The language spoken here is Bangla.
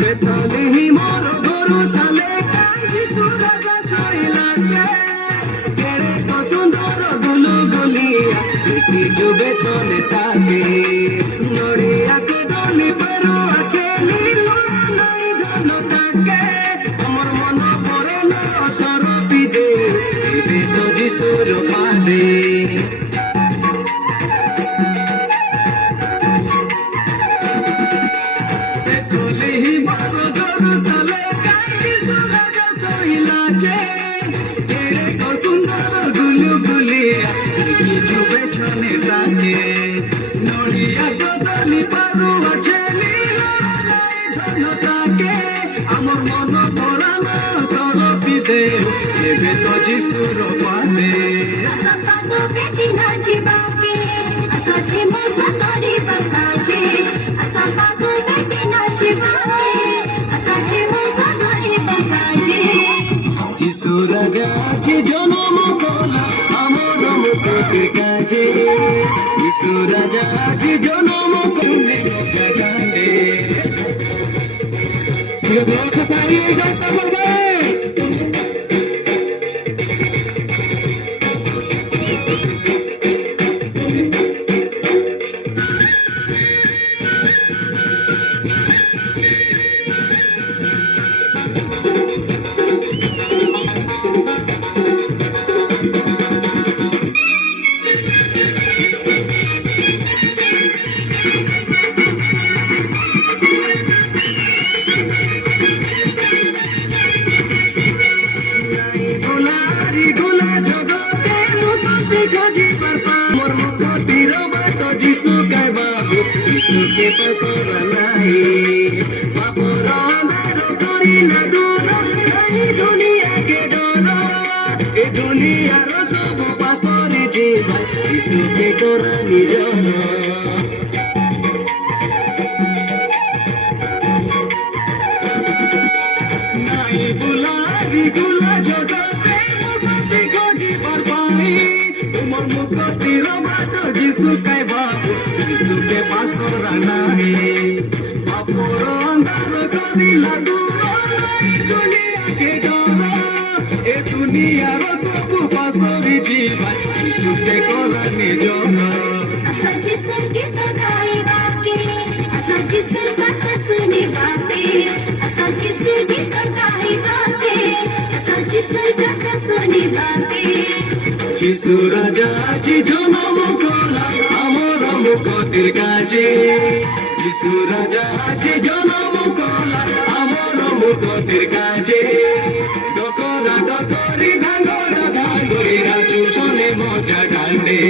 Betalihi moro guru sale kaji suraga soilache kere ko sundor gulu guliya ki jube chole take noriya ke doli paru ache lilo nai dhano take amar mona pore na soropi de ibe to jisur pade আমার মন পরানো সরপি দে এবে তো যিশুর পাতে Asapado beti na jibake, asake mosa tori bakaje. Asapado beti na jibake, asake mosa tori bakaje. যিশু রাজা আছে জনম কলা আমার মুক্তির কাজে যিশু রাজা আছে জনম করলে জাগাতে দেখা তাড়িয়ে যাইতে বলবে যিশু কে পসরা নাই বাপর আন্ধার করিলা দূর এই দুনিয়া কে ডর এই দুনিয়ার সব পাশরি জীবন যিশু কে করা নিজর নাই বুলারি গুলা জগতে মুক্তি খোঁজিবার পাই তোমার মুক্তির বাট যিশু কাই বাবু যিশুকে পাশরা নাই বাপর অন্ধার করিলা দূর এই দুনিয়াকে ডর এ দুনিয়ার সব পাশরি জীবন যিশুকে করা নিজর Asa jisu kita gai bake, asa jisu kata suni bape. Asa jisu kita gai bake, asa jisu kata suni bape. যিশু রাজা আজি জনম কলা আমার মুক্তির কাজে যিশু রাজা আজি জনম কলা আমার মুক্তির কাজে ডকরা ডকরি ভাঙ্গরা ভাঙ্গরি রাজু চলে মজা ডান্ডে